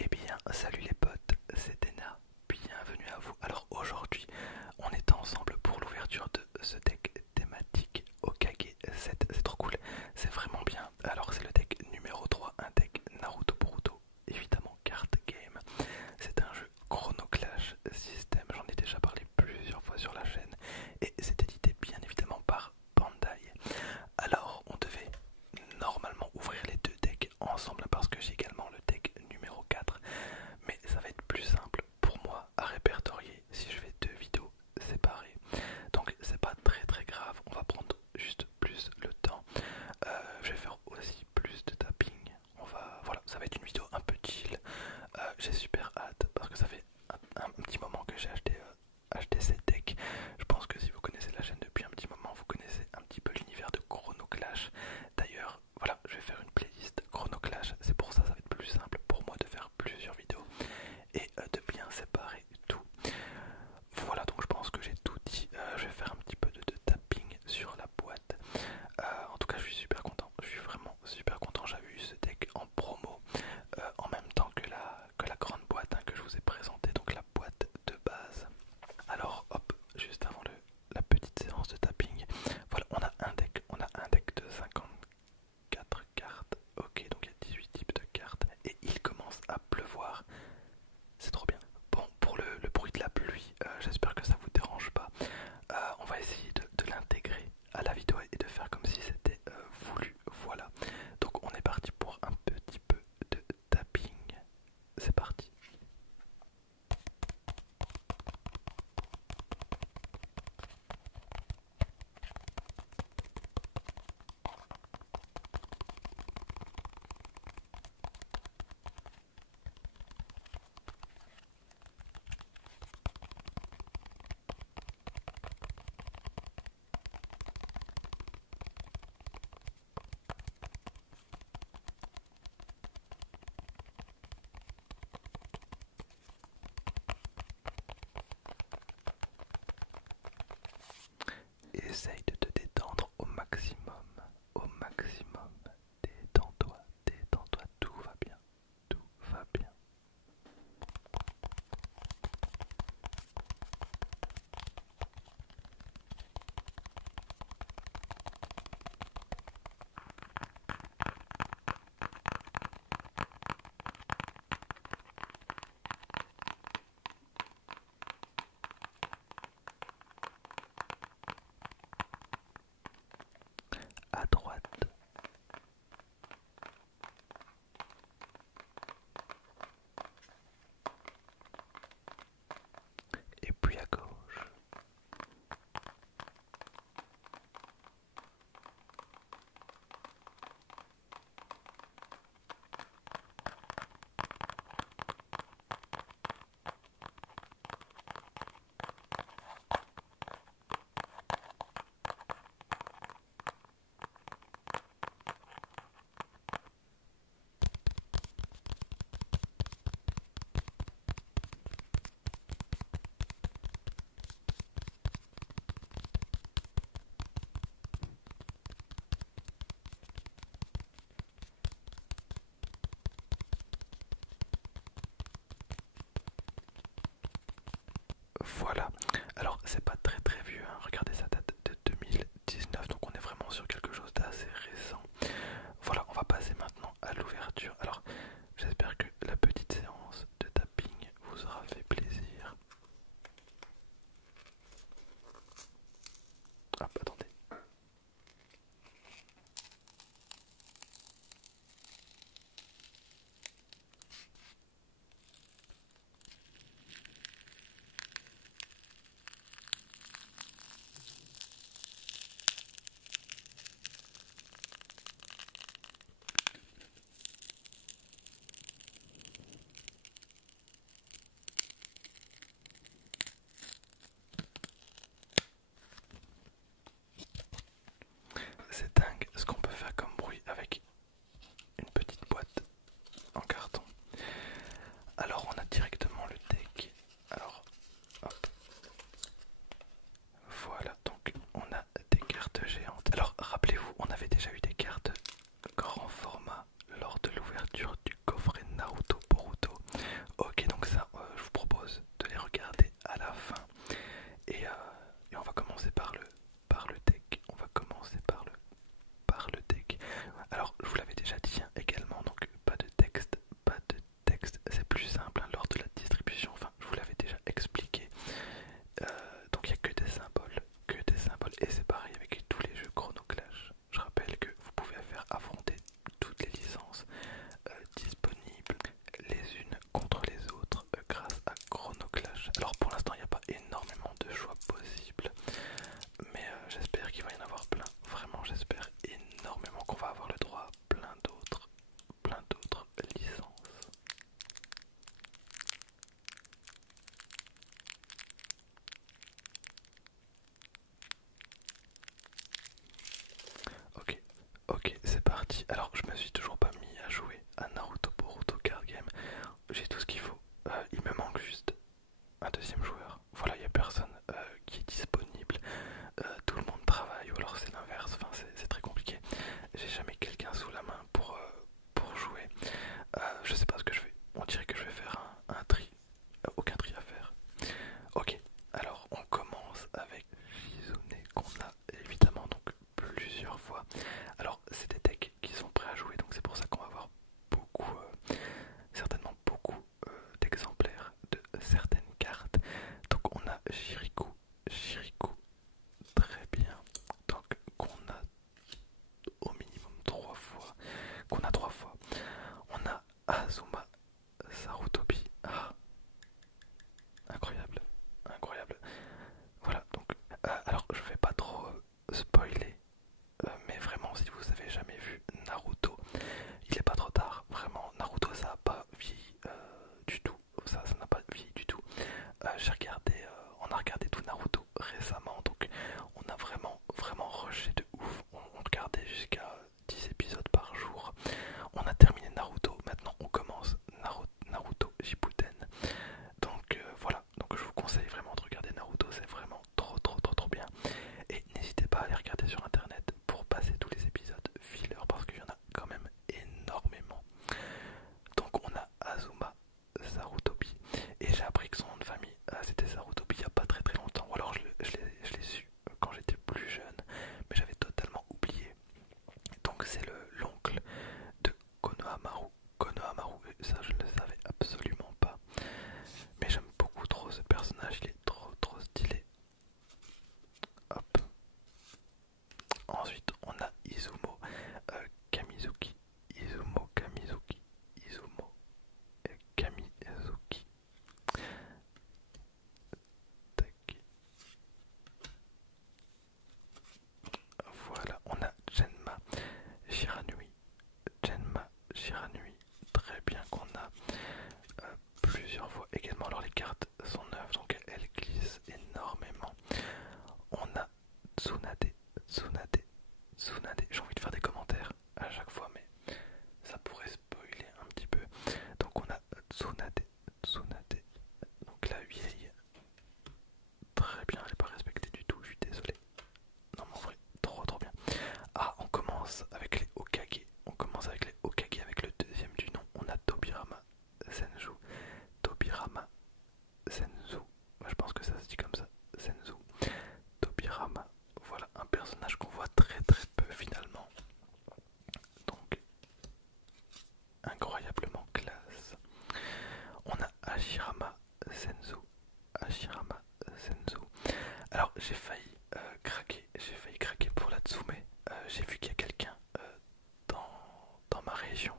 Eh bien, salut les potes, c'est Dena, bienvenue à vous. Alors aujourd'hui, on est ensemble pour l'ouverture de ce deck thématique Hokage 7, c'est trop cool, c'est vraiment bien. Alors c'est le deck numéro 3, un deck Naruto Boruto, évidemment card game. C'est un jeu Chrono Clash System, j'en ai déjà parlé plusieurs fois sur la chaîne, et c'est édité bien évidemment par Bandai. Alors on devait normalement ouvrir les deux decks ensemble parce que j'ai également le deck numéro 4, mais ça va être plus simple pour moi à répertorier si je fais deux vidéos séparées. Donc c'est pas très grave, on va prendre juste plus le temps. Je vais faire aussi plus de tapping. Voilà, ça va être une vidéo un peu chill. J'ai super hâte parce que ça fait un petit moment que j'ai acheté ces decks. Je pense que si vous connaissez la chaîne depuis un petit moment, vous connaissez un petit peu l'univers de Chrono Clash. D'ailleurs, voilà, je vais faire une playlist Chrono Clash. C'est pour ça, ça va être plus simple pour moi de faire plusieurs vidéos et de bien séparer tout. Voilà, donc je pense que j'ai tout dit. Je vais faire un petit peu de tapping sur la boîte. En tout cas, je suis super content. Je suis vraiment super content. J'avais eu ce deck en promo en même temps que la grande boîte que je vous ai présentée, donc la boîte de base. Alors, hop, juste avant la petite séance de tapping, voilà, on a un deck de 54 cartes. Ok, donc il y a 18 types de cartes et il commence à pleuvoir. C'est trop bien. Bon, pour le bruit de la pluie, j'espère que ça vous dérange pas. On va essayer de l'intégrer à la vidéo et de faire comme si c'était voulu. Voilà. Donc on est parti pour un petit peu de tapping. C'est parti. Essaye de te détendre au maximum. Au maximum. Détends-toi, tout va bien. Tout va bien. À droite. Et puis à gauche. Voilà. Alors c'est pas très vieux, hein. Regardez, ça date de 2019, donc on est vraiment sur quelque chose d'assez récent. Voilà, on va passer maintenant à l'ouverture. Alors j'espère que la petite séance de tapping vous aura fait plaisir. Hop, attendez. j'ai tout ce qu'il faut. Il me manque juste un deuxième joueur. Voilà, il n'y a personne qui est disponible. Tout le monde travaille, ou alors c'est l'inverse. Enfin, c'est très compliqué. J'ai jamais quelqu'un sous la main pour jouer. Je sais pas ce que je fais. On dirait que je vais faire un tri. Aucun tri à faire. Ok, alors on commence avec Fizone qu'on a évidemment donc plusieurs fois. Alors c'est des decks qui sont prêts à jouer, donc c'est pour ça qu'on va avoir beaucoup, certainement beaucoup d'exemplaires de certaines cartes. Donc on a Jiriku, très bien. Donc qu'on a au minimum qu'on a trois fois. On a Azuma, Sarutobi. Ah, incroyable, incroyable. Voilà, donc, alors je vais pas trop spoiler, mais vraiment, si vous avez jamais vu Naruto, il est pas trop tard. Vraiment, Naruto, ça a pas vieilli du tout. Ça n'a pas vieilli du tout. J'ai regardé, on a regardé tout Naruto récemment, donc on a vraiment rushé de ouf. On regardait jusqu'à 10 épisodes par jour. On a terminé Naruto, maintenant on commence Naruto Shippuden. Donc voilà, donc je vous conseille vraiment de regarder Naruto, c'est vraiment trop bien. Et n'hésitez pas à aller regarder sur internet pour passer tous les épisodes filler parce qu'il y en a quand même énormément. Donc on a Azuma Sarutobi et j'ai appris que son nom de famille c'était Sarutobi il n'y a pas très longtemps, ou alors je l'ai su quand j'étais plus jeune, mais j'avais totalement oublié. Donc c'est l'oncle de Konohamaru. Konohamaru, ça je ne le savais absolument pas. Mais j'aime beaucoup trop ce personnage, il est trop stylé. Hop. Ensuite on a Izumo Kamizuki. Izumo Kamizuki. Izumo Kamizuki. Tac. Voilà, on a Genma Shiranui. Genma Shiranui. Très bien qu'on a plusieurs fois également. Alors les cartes sont neuves, donc elles glissent énormément. On a Tsunade. J'ai envie de faire des commentaires à chaque fois, mais ça pourrait spoiler un petit peu. Donc on a Tsunade. Donc la vieille. Très bien, elle n'est pas respectée du tout, je suis désolé. Non mais en vrai, trop bien. Ah, on commence avec les Hokage. Avec le deuxième du nom. On a Tobirama Senju. Tobirama Senzu. Je pense que ça se dit comme ça. Senzu. Tobirama. Voilà un personnage qu'on voit très peu finalement. Donc incroyablement classe. On a Hashirama Senzu. Alors j'ai failli craquer pour la Tsume. J'ai vu qu'il y a quelqu'un dans ma région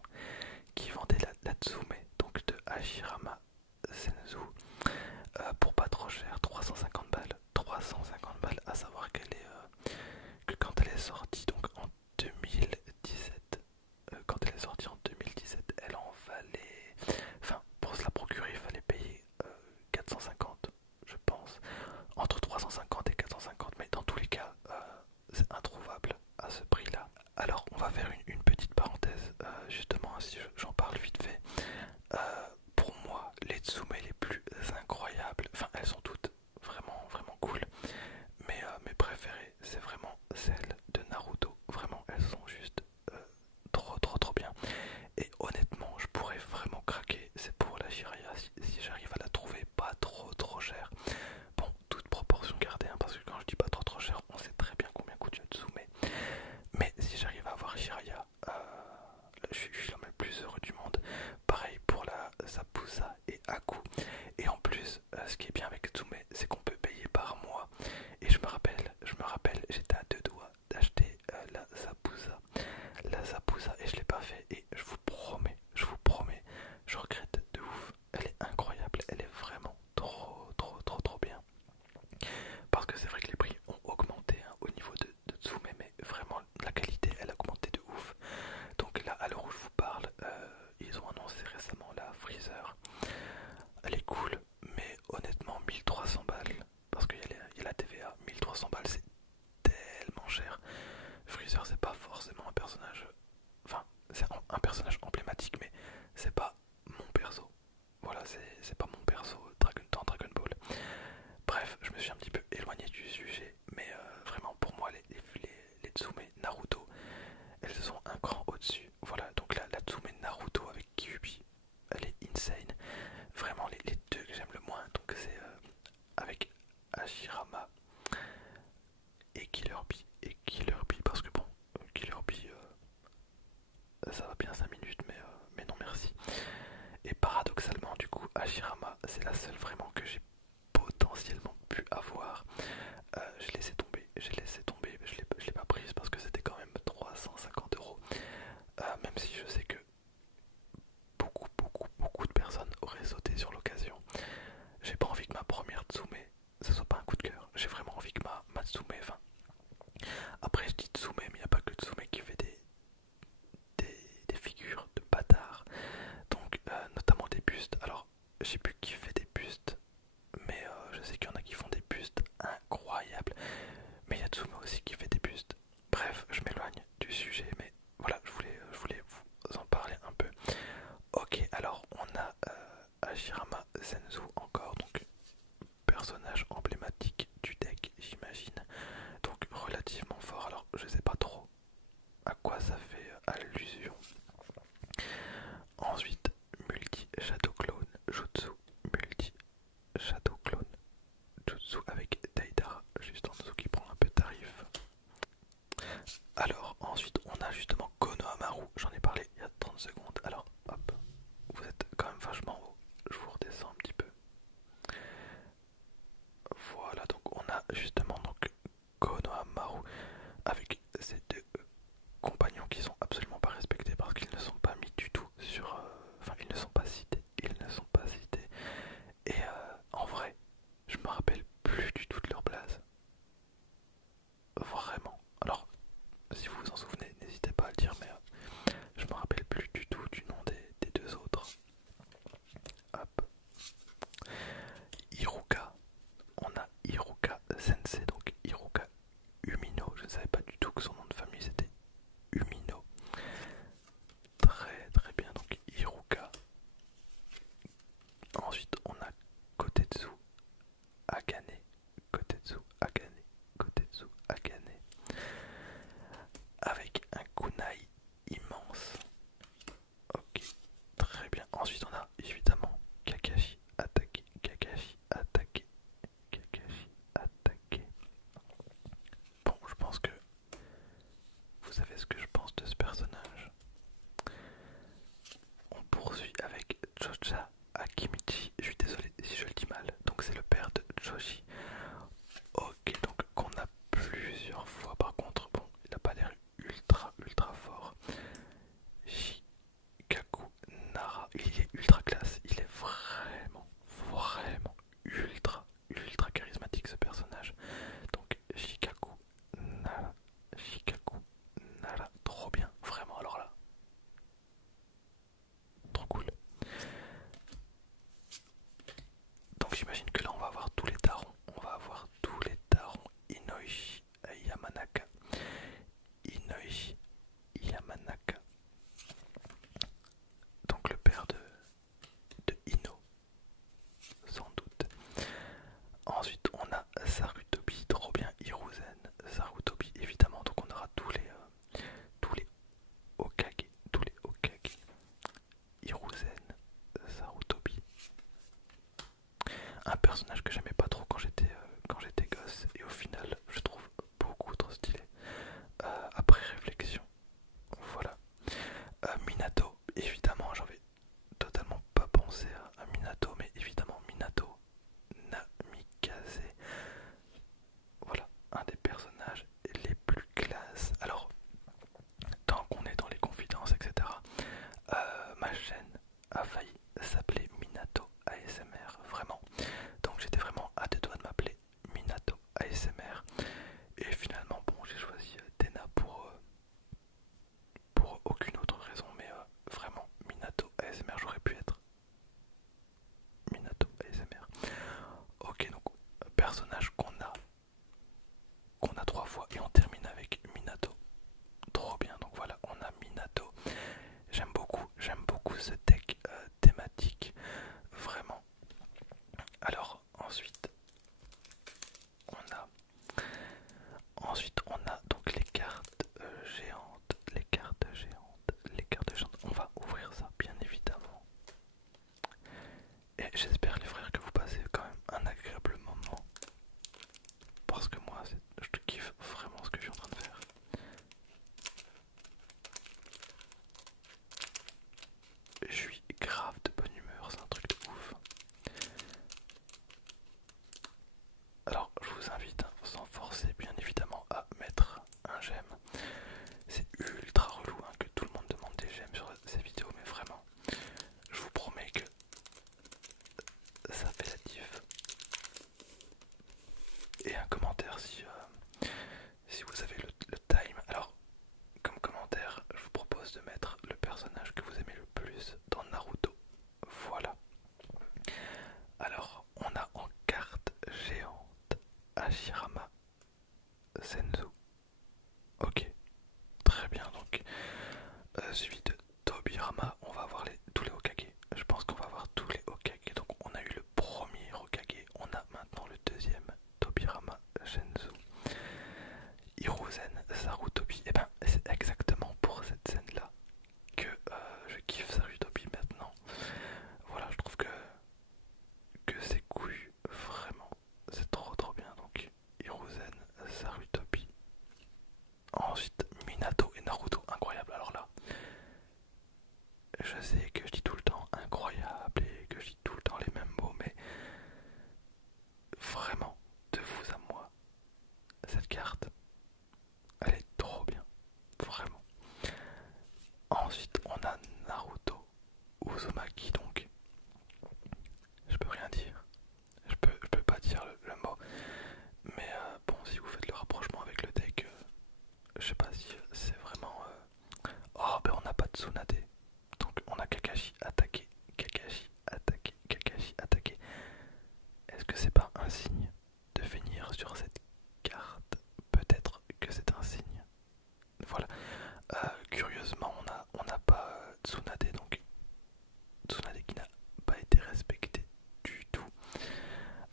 qui vendait la Tsume, donc de Hashirama Senzu, pour pas trop cher, 350 balles. 350 balles, à savoir que quand elle est sortie, donc en 2017, elle en valait. Enfin, pour se la procurer, il fallait payer 450, je pense. Entre 350 et 450, mais dans tous les cas, c'est introuvable à ce prix-là. Alors, on va faire une petite parenthèse, justement, si j'en parle vite fait. Pour moi, les Tsume les plus incroyables, enfin, elles sont toutes vraiment cool, mais mes préférées, c'est vraiment celles de Naruto. Vraiment, elles sont juste trop bien. Et honnêtement, je pourrais vraiment craquer. C'est pour la Jiraiya si j'arrive à la trouver pas trop cher. Bon, toute proportion gardée, hein, parce que quand je dis pas trop cher, on sait très bien combien coûte une Tsume. Mais si j'arrive à avoir Jiraiya, je suis l'homme le plus heureux du monde. Pareil pour la Zabuza et Aku. c'est la seule vraiment que j'ai potentiellement pu avoir. Je laissé tomber, j'ai laissé tomber, je l'ai pas prise parce que c'était quand même 350 €. Même si je sais que beaucoup de personnes auraient sauté sur l'occasion. J'ai pas envie que ma première Tsume, ce soit pas un coup de cœur. J'ai vraiment envie que ma Tsume, enfin, après je dis Tsume, mais il n'y a pas que Tsume qui fait des figures de bâtards. Donc notamment des bustes. Alors je sais plus qui fait des bustes, mais je sais qu'il y en a qui font des bustes incroyables. Mais il y a Tsume aussi qui fait des bustes. Bref, je m'éloigne du sujet, mais voilà, je voulais vous en parler un peu. Ok, alors on a Hashirama Senzu encore, donc personnage emblématique du deck, j'imagine. Donc relativement fort. Alors je sais pas trop à quoi ça fait allusion. Ensuite, multi Shadow Clone Jutsu, Hashirama Senzu. Ok, très bien. Donc, suivi de Tobirama, on va voir tous les Hokage. Je pense qu'on va voir tous les Hokage. Donc, on a eu le premier Hokage, on a maintenant le deuxième, Tobirama Shenzu. Hiruzen Sarutobi. Et ben, c'est exactement pour cette scène-là que je kiffe Sarutobi maintenant. Voilà, je trouve que c'est couilles, vraiment. C'est trop bien. Donc, Hiruzen Sarutobi. Ensuite, Minato et Naruto, incroyable. Alors là, je sais que je dis tout le temps incroyable et que je dis tout le temps les mêmes mots, mais vraiment, de vous à moi, cette carte, elle est trop bien, vraiment. Ensuite, on a Naruto Uzumaki, donc je peux rien dire, je peux pas dire le mot, mais bon, si vous faites le rapprochement avec le deck, je sais pas si c'est vraiment. Oh, ben on n'a pas de Tsunade, donc on a Kakashi attaqué, Kakashi attaqué, Kakashi attaqué. Est-ce que c'est pas un signe de finir sur cette carte? Peut-être que c'est un signe. Voilà. Curieusement, on n'a pas Tsunade, donc Tsunade qui n'a pas été respecté du tout.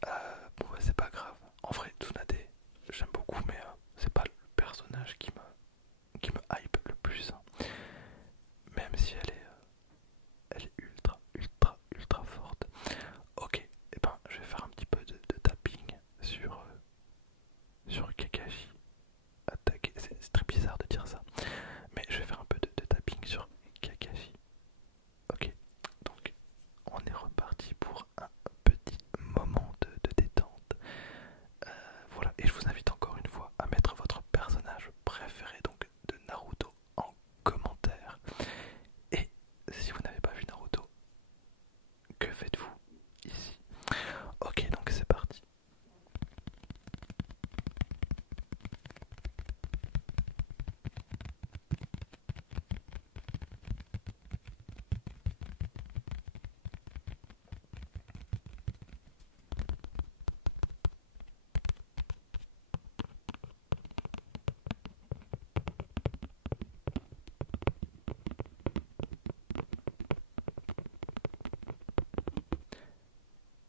Bon, bah, c'est pas grave. En vrai, Tsunade, j'aime beaucoup, mais c'est pas le personnage qui me hype le plus, hein. Même si elle est ultra forte. Ok, et ben je vais faire un petit peu de tapping sur Kakashi attaqué. C'est très bizarre de dire ça, mais je vais faire un peu de tapping sur Kakashi. Ok, donc on est reparti pour un petit moment de détente. Voilà, et je vous invite encore une fois à mettre votre personnage préféré donc de Naruto en commentaire. Et si vous n'avez pas vu Naruto, que faites-vous ici? Ok, donc c'est parti.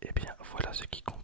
Et bien voilà ce qui compte